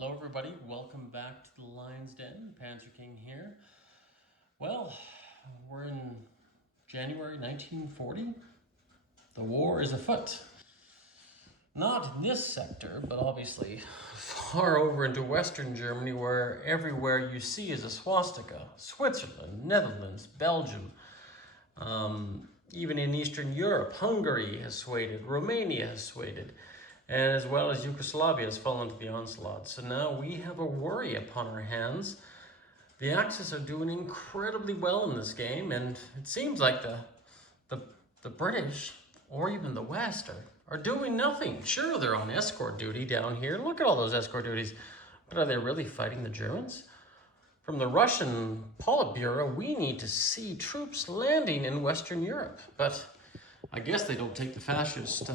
Hello everybody, welcome back to the Lion's Den. Panzer King here. Well, we're in January 1940. The war is afoot. Not in this sector, but obviously far over into Western Germany, where everywhere you see is a swastika. Switzerland, Netherlands, Belgium, even in Eastern Europe, Hungary has swayed, Romania has swayed, and as well as Yugoslavia has fallen to the onslaught. So now we have a worry upon our hands. The Axis are doing incredibly well in this game, and it seems like the British, or even the West, are doing nothing. Sure, they're on escort duty down here. Look at all those escort duties. But are they really fighting the Germans? From the Russian Politburo, we need to see troops landing in Western Europe. But I guess they don't take the fascist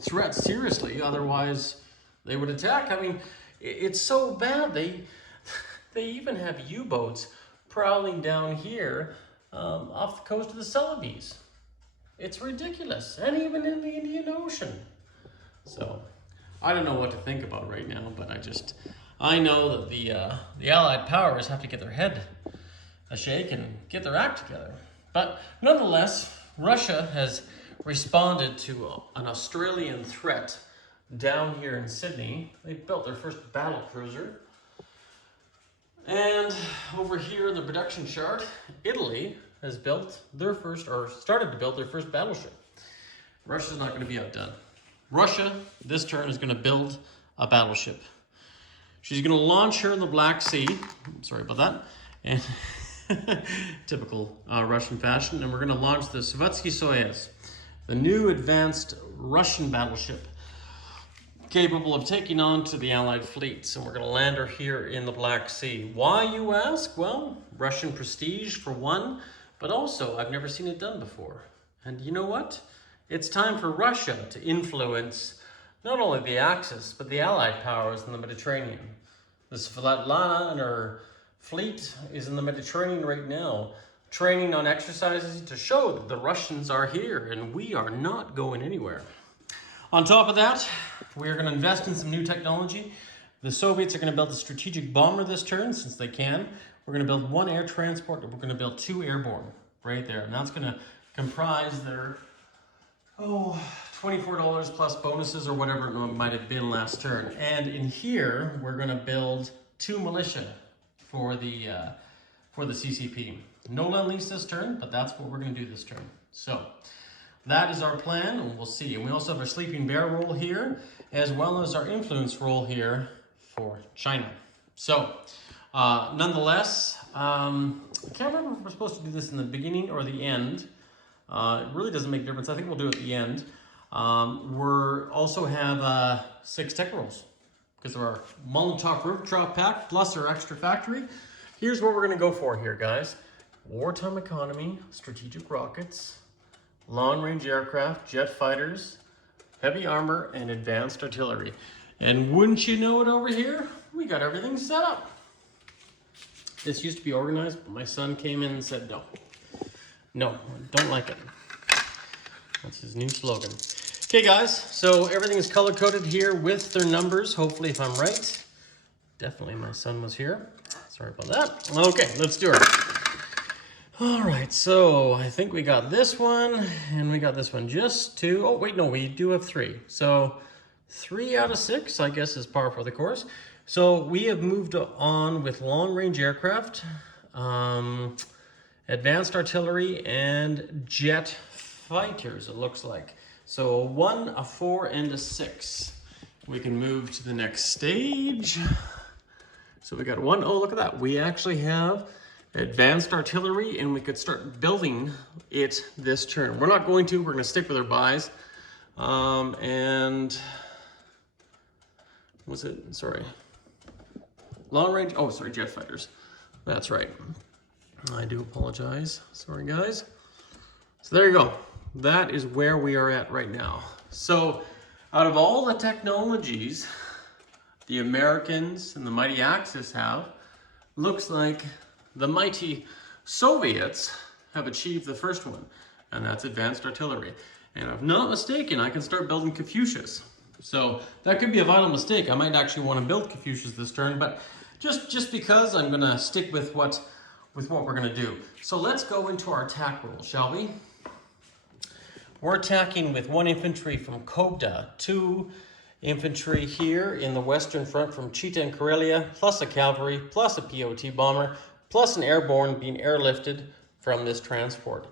threat seriously, otherwise they would attack. I mean, it's so bad. They even have U-boats prowling down here off the coast of the Celebes. It's ridiculous, and even in the Indian Ocean. So I don't know what to think about right now, but I know that the Allied powers have to get their head a shake and get their act together. But nonetheless, Russia has responded to an Australian threat down here in Sydney. They built their first battle cruiser. And over here in the production chart, Italy has built their first, or started to build their first battleship. Russia's not going to be outdone. Russia, this turn, is going to build a battleship. She's going to launch her in the Black Sea. Sorry about that. And typical Russian fashion. And we're going to launch the Sovietsky Soyuz, the new advanced Russian battleship capable of taking on to the Allied fleets. And we're going to land her here in the Black Sea. Why, you ask? Well, Russian prestige for one, but also I've never seen it done before. And you know what? It's time for Russia to influence not only the Axis, but the Allied powers in the Mediterranean. The Svetlana and her fleet is in the Mediterranean right now, training on exercises to show that the Russians are here and we are not going anywhere. On top of that, we're going to invest in some new technology. The Soviets are going to build a strategic bomber this turn, since they can. We're going to build one air transport, and we're going to build two airborne right there. And that's going to comprise their, $24 plus bonuses or whatever it might have been last turn. And in here, we're going to build two militia for the CCP. No Lend-Lease this turn, but that's what we're going to do this turn. So that is our plan, and we'll see. And we also have our Sleeping Bear role here, as well as our Influence role here for China. So nonetheless, I can't remember if we're supposed to do this in the beginning or the end. It really doesn't make a difference. I think we'll do it at the end. We're also have 6 tech rolls because of our Molotov rooftop pack plus our extra factory. Here's what we're going to go for here, guys. Wartime economy, strategic rockets, long-range aircraft, jet fighters, heavy armor, and advanced artillery. And wouldn't you know it, over here, we got everything set up. This used to be organized, but my son came in and said no. No, don't like it. That's his new slogan. Okay, guys, so everything is color-coded here with their numbers, hopefully, if I'm right. Definitely my son was here. Sorry about that. Okay, let's do it. All right, so I think we got this one, and we got this one. Just 2. Oh, wait, no, we do have 3. So 3 out of 6, I guess, is par for the course. So we have moved on with long-range aircraft, advanced artillery, and jet fighters, it looks like. So a 1, a 4, and a 6. We can move to the next stage. So we got 1. Oh, look at that. We actually have advanced artillery, and we could start building it this turn. We're not going to. We're going to stick with our buys. And was it? Sorry. Long range. Oh, sorry. Jet fighters. That's right. I do apologize. Sorry, guys. So there you go. That is where we are at right now. So out of all the technologies the Americans and the mighty Axis have, looks like the mighty Soviets have achieved the first one, and that's advanced artillery. And if I'm not mistaken, I can start building Confucius. So that could be a vital mistake. I might actually want to build Confucius this turn, but just because I'm gonna stick with what we're gonna do. So let's go into our attack roll, shall we? We're attacking with 1 infantry from Kobda, 2 infantry here in the western front from Chita and Karelia, plus a cavalry, plus a POT bomber, plus an airborne being airlifted from this transport.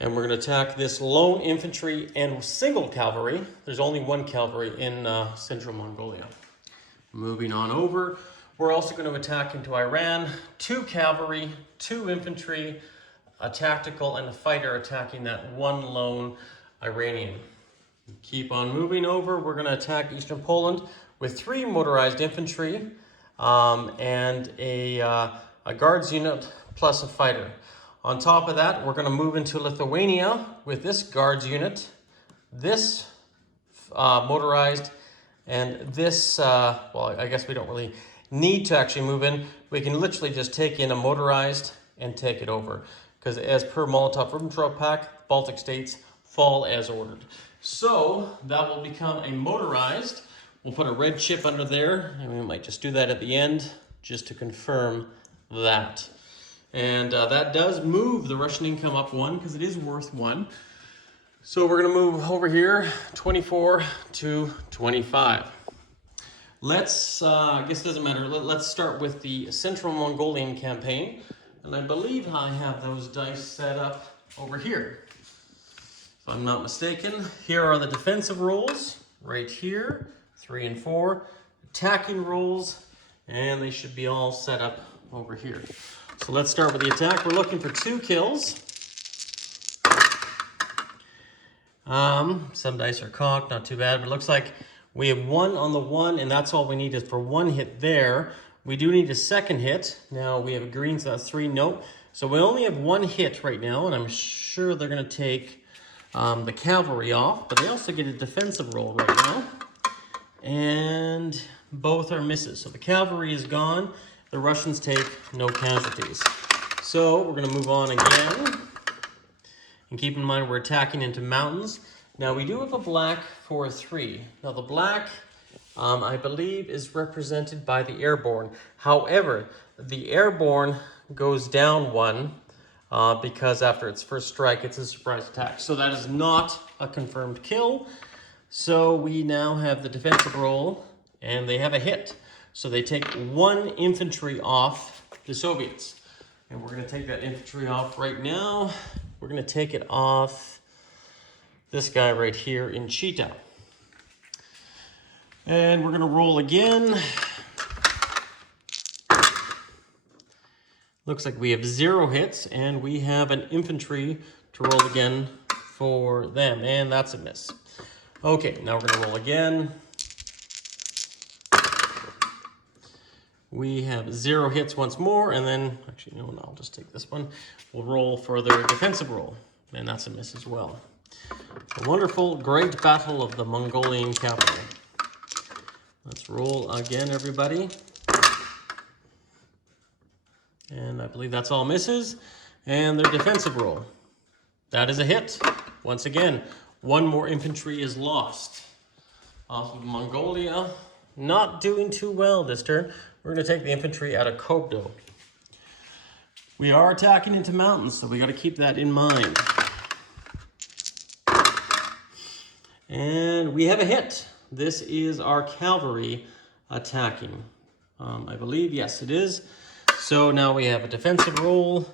And we're going to attack this lone infantry and single cavalry. There's only 1 cavalry in central Mongolia. Moving on over, we're also going to attack into Iran. 2 cavalry, 2 infantry, a tactical, and a fighter attacking that 1 lone Iranian. Keep on moving over. We're going to attack eastern Poland with 3 motorized infantry and a guards unit plus a fighter. On top of that, we're going to move into Lithuania with this guards unit, this motorized, and this, well, I guess we don't really need to actually move in. We can literally just take in a motorized and take it over. Because as per Molotov-Ribbentrop Pact, Baltic states fall as ordered. So that will become a motorized. We'll put a red chip under there, and we might just do that at the end just to confirm that. And that does move the Russian income up 1 because it is worth 1. So we're going to move over here 24 to 25. Let's, I guess it doesn't matter, let's start with the Central Mongolian campaign. And I believe I have those dice set up over here. If I'm not mistaken, here are the defensive rolls right here, 3 and 4. Attacking rolls, and they should be all set up over here. So let's start with the attack. We're looking for 2 kills. Some dice are cocked, not too bad, but it looks like we have 1 on the 1, and that's all we need is for 1 hit there. We do need a second hit. Now we have a green, so that's 3. Nope. So we only have 1 hit right now, and I'm sure they're going to take the cavalry off, but they also get a defensive roll right now. And both are misses. So the cavalry is gone. The Russians take no casualties. So we're going to move on again. And keep in mind we're attacking into mountains. Now we do have a black for a 3. Now the black, I believe, is represented by the airborne. However, the airborne goes down 1 because after its first strike, it's a surprise attack. So that is not a confirmed kill. So we now have the defensive roll, and they have a hit. So they take 1 infantry off the Soviets. And we're going to take that infantry off right now. We're going to take it off this guy right here in Chita. And we're going to roll again. Looks like we have 0 hits, and we have an infantry to roll again for them. And that's a miss. Okay, now we're going to roll again. We have 0 hits once more, and then, actually, no, I'll just take this one. We'll roll for their defensive roll, and that's a miss as well. A wonderful, great battle of the Mongolian capital. Let's roll again, everybody. And I believe that's all misses. And their defensive roll. That is a hit. Once again, 1 more infantry is lost. Off of Mongolia. Not doing too well this turn. We're going to take the infantry out of Kobdo. We are attacking into mountains, so we got to keep that in mind. And we have a hit. This is our cavalry attacking. I believe, yes, it is. So now we have a defensive roll.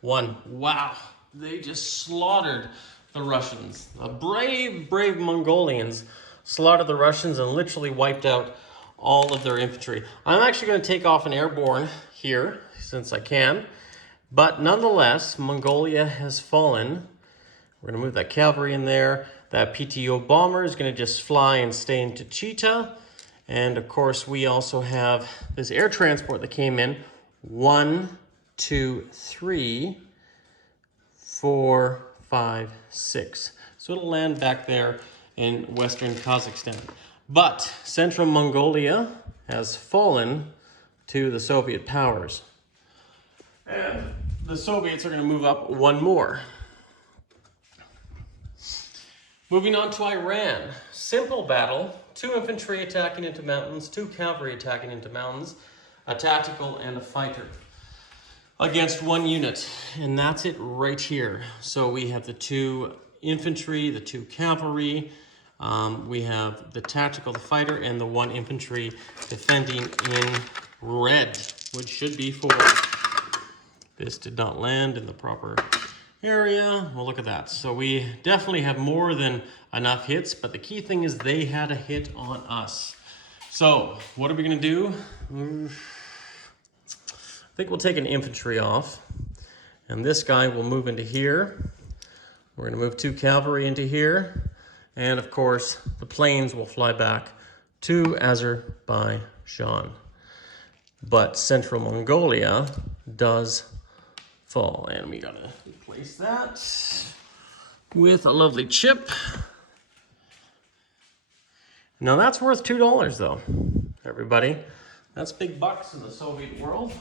1. Wow, they just slaughtered the Russians. The brave, brave Mongolians slaughtered the Russians and literally wiped out all of their infantry. I'm actually going to take off an airborne here, since I can. But nonetheless, Mongolia has fallen. We're going to move that cavalry in there. That PTO bomber is going to just fly and stay into Chita. And of course, we also have this air transport that came in. 1, 2, 3, 4, 5, 6. So it'll land back there in western Kazakhstan. But central Mongolia has fallen to the Soviet powers. And the Soviets are going to move up 1 more. Moving on to Iran. Simple battle, 2 infantry attacking into mountains, 2 cavalry attacking into mountains, a tactical and a fighter against 1 unit. And that's it right here. So we have the 2 infantry, the 2 cavalry, we have the tactical, the fighter, and the 1 infantry defending in red, which should be 4. This did not land in the proper area. Well, look at that. So we definitely have more than enough hits, but the key thing is they had a hit on us. So what are we going to do? I think we'll take an infantry off, and this guy will move into here. We're going to move 2 cavalry into here, and of course the planes will fly back to Azerbaijan. But Central Mongolia does fall, and we gotta replace that with a lovely chip. Now that's worth $2 though, everybody. That's big bucks in the Soviet world.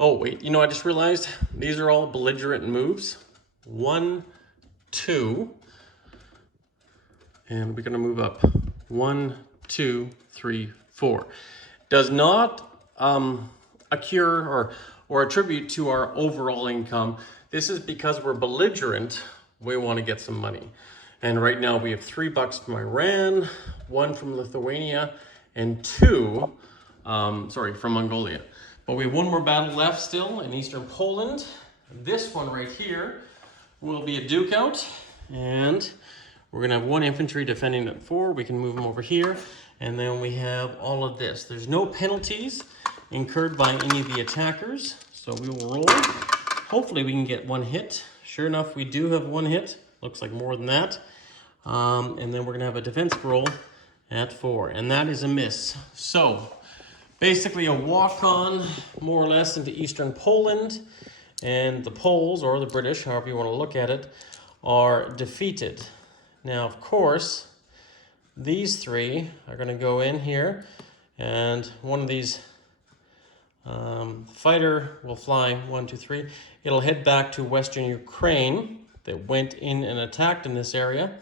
Oh wait, you know, I just realized these are all belligerent moves. 1, 2, and we're gonna move up. 1, 2, 3, 4. Does not accrue or attribute to our overall income. This is because we're belligerent. We want to get some money. And right now we have $3 from Iran, 1 from Lithuania, and 2, from Mongolia. But we have 1 more battle left still in Eastern Poland. This one right here will be a duke out, and we're gonna have 1 infantry defending at 4. We can move them over here. And then we have all of this. There's no penalties incurred by any of the attackers. So we will roll. Hopefully we can get 1 hit. Sure enough, we do have 1 hit. Looks like more than that. And then we're gonna have a defense roll at 4. And that is a miss. So basically a walk-on, more or less, into Eastern Poland. And the Poles, or the British, however you wanna look at it, are defeated. Now, of course, these 3 are going to go in here, and one of these fighter will fly 1, 2, 3. It'll head back to Western Ukraine that went in and attacked in this area.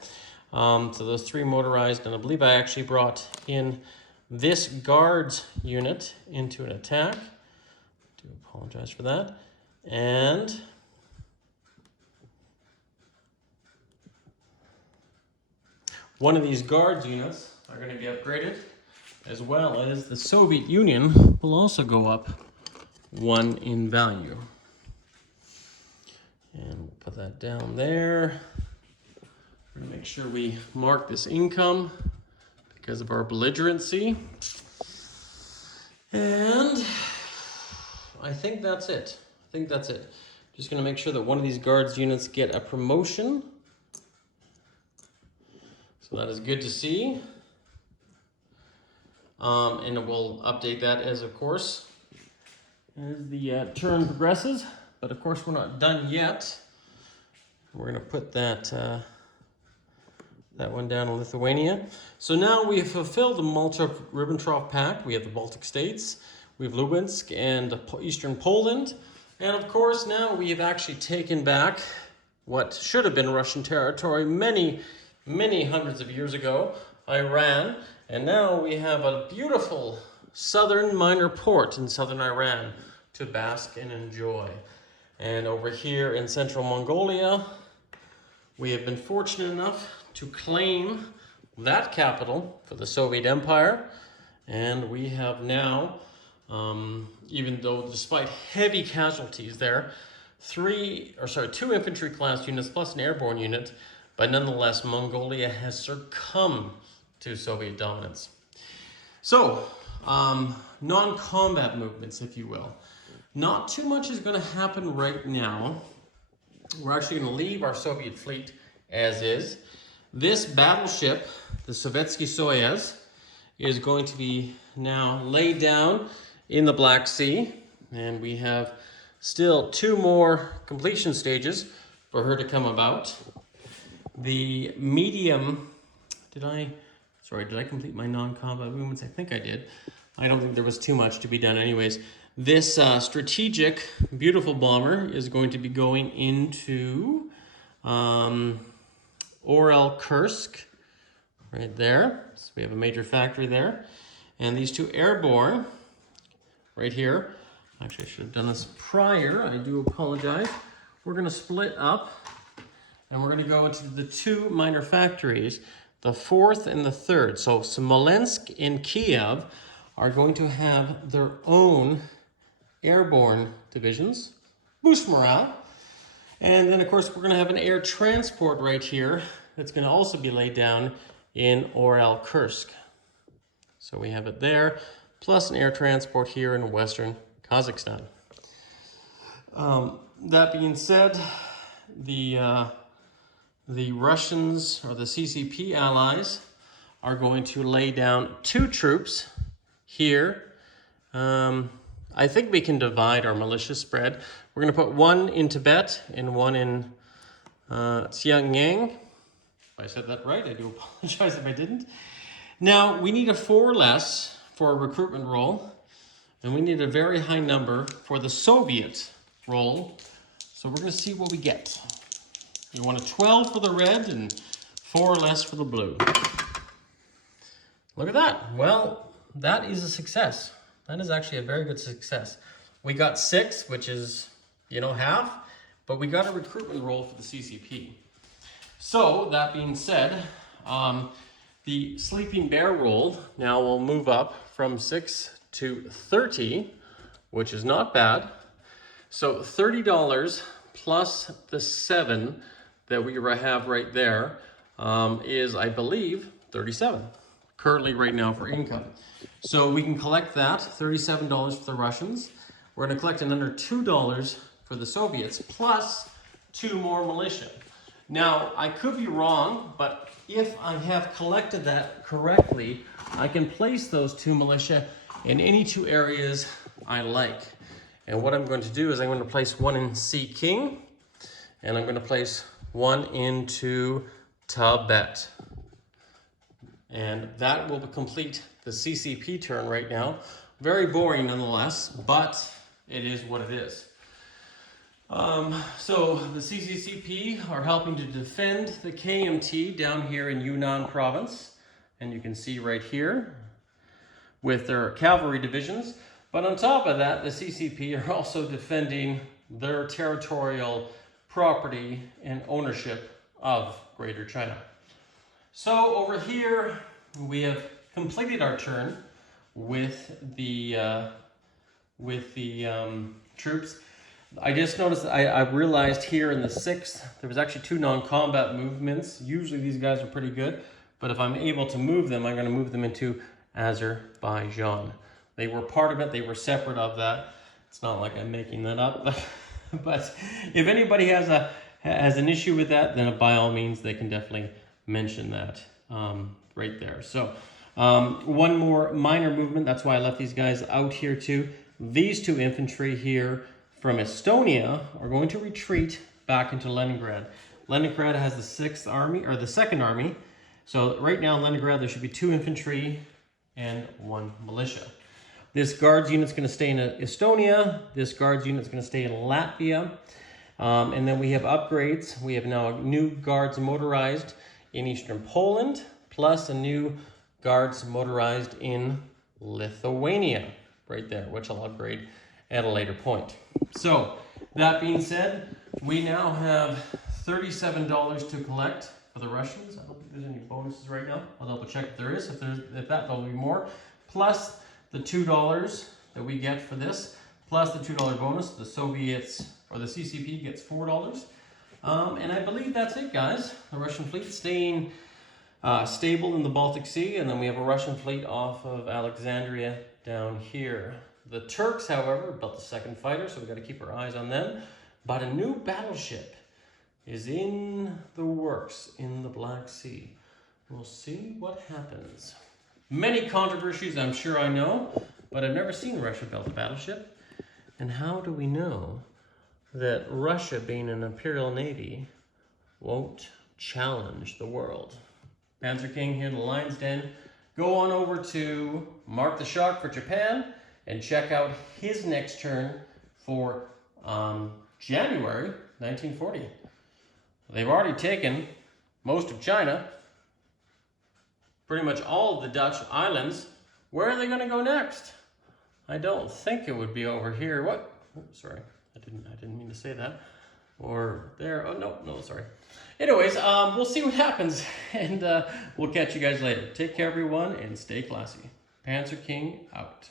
So those 3 motorized, and I believe I actually brought in this guards unit into an attack. I do apologize for that. And one of these guards units are going to be upgraded, as well as the Soviet Union will also go up 1 in value. And we'll put that down there. We're going to make sure we mark this income because of our belligerency. And I think that's it. Just going to make sure that one of these guards units get a promotion. So that is good to see. And we'll update that as the turn progresses. But of course, we're not done yet. We're going to put that one down in Lithuania. So now we have fulfilled the Molotov-Ribbentrop Pact. We have the Baltic states, we have Luhansk and Eastern Poland. And of course, now we have actually taken back what should have been Russian territory many hundreds of years ago, Iran. And now we have a beautiful southern minor port in southern Iran to bask and enjoy. And over here in Central Mongolia, we have been fortunate enough to claim that capital for the Soviet Empire. And we have now, even though despite heavy casualties there, 2 infantry class units plus an airborne unit, but nonetheless, Mongolia has succumbed to Soviet dominance. So, non-combat movements, if you will. Not too much is going to happen right now. We're actually going to leave our Soviet fleet as is. This battleship, the Sovietsky Soyuz, is going to be now laid down in the Black Sea. And we have still 2 more completion stages for her to come about. The medium, did I complete my non-combat movements? I think I did. I don't think there was too much to be done anyways. This strategic, beautiful bomber is going to be going into Orel Kursk. right there. So we have a major factory there. And these two airborne right here. Actually, I should have done this prior. I do apologize. We're going to split up and we're going to go into the two minor factories, the 4th and the 3rd. So Smolensk and Kiev are going to have their own airborne divisions. Boost morale. And then, of course, we're going to have an air transport right here that's going to also be laid down in Kursk. So we have it there, plus an air transport here in western Kazakhstan. That being said, the Russians, or the CCP allies, are going to lay down 2 troops here. I think we can divide our militia spread. We're going to put 1 in Tibet and 1 in Xinjiang. If I said that right, I do apologize if I didn't. Now, we need a 4 less for a recruitment role, and we need a very high number for the Soviet role. So we're going to see what we get. We want a 12 for the red and 4 less for the blue. Look at that. Well, that is a success. That is actually a very good success. We got 6, which is, half, but we got a recruitment role for the CCP. So, that being said, the Sleeping Bear role now will move up from 6 to 30, which is not bad. So $30 plus the 7 that we have right there is, I believe, 37 currently right now for income. So we can collect that, $37 for the Russians. We're going to collect another $2 for the Soviets, plus 2 more militia. Now, I could be wrong, but if I have collected that correctly, I can place those 2 militia in any 2 areas I like. And what I'm going to do is I'm going to place 1 in King, and I'm going to place 1 into Tibet. And that will complete the CCP turn right now. Very boring nonetheless, but it is what it is. So the CCP are helping to defend the KMT down here in Yunnan province. And you can see right here with their cavalry divisions. But on top of that, the CCP are also defending their territorial property and ownership of Greater China. So over here, we have completed our turn with the troops. I just noticed, I realized here in the 6th, there was actually 2 non-combat movements. Usually these guys are pretty good, but if I'm able to move them, I'm going to move them into Azerbaijan. They were part of it, they were separate of that. It's not like I'm making that up, but if anybody has an issue with that, then by all means, they can definitely mention that right there. So one more minor movement, that's why I left these guys out here too. These 2 infantry here from Estonia are going to retreat back into Leningrad. Leningrad has the 6th Army, or the 2nd Army. So right now in Leningrad, there should be 2 infantry and 1 militia. This guards unit's going to stay in Estonia. This guards unit's going to stay in Latvia. And then we have upgrades. We have now a new guards motorized in eastern Poland, plus a new guards motorized in Lithuania, right there, which I'll upgrade at a later point. So, that being said, we now have $37 to collect for the Russians. I don't think there's any bonuses right now. I'll double check if there is. If that, there'll be more. Plus the $2 that we get for this, plus the $2 bonus. The Soviets, or the CCP, gets $4. And I believe that's it, guys. The Russian fleet staying stable in the Baltic Sea, and then we have a Russian fleet off of Alexandria down here. The Turks, however, built the 2nd fighter, so we've got to keep our eyes on them. But a new battleship is in the works in the Black Sea. We'll see what happens. Many controversies, I'm sure I know, but I've never seen Russia build a battleship. And how do we know that Russia, being an imperial navy, won't challenge the world? Panzer King here in the Lion's Den. Go on over to Mark the Shock for Japan and check out his next turn for January 1940. They've already taken most of China. pretty much all of the Dutch islands. Where are they going to go next? I don't think it would be over here. What? Oh, sorry, I didn't mean to say that. Or there. Oh no, sorry. Anyways, we'll see what happens, and we'll catch you guys later. Take care, everyone, and stay classy. Panzer King out.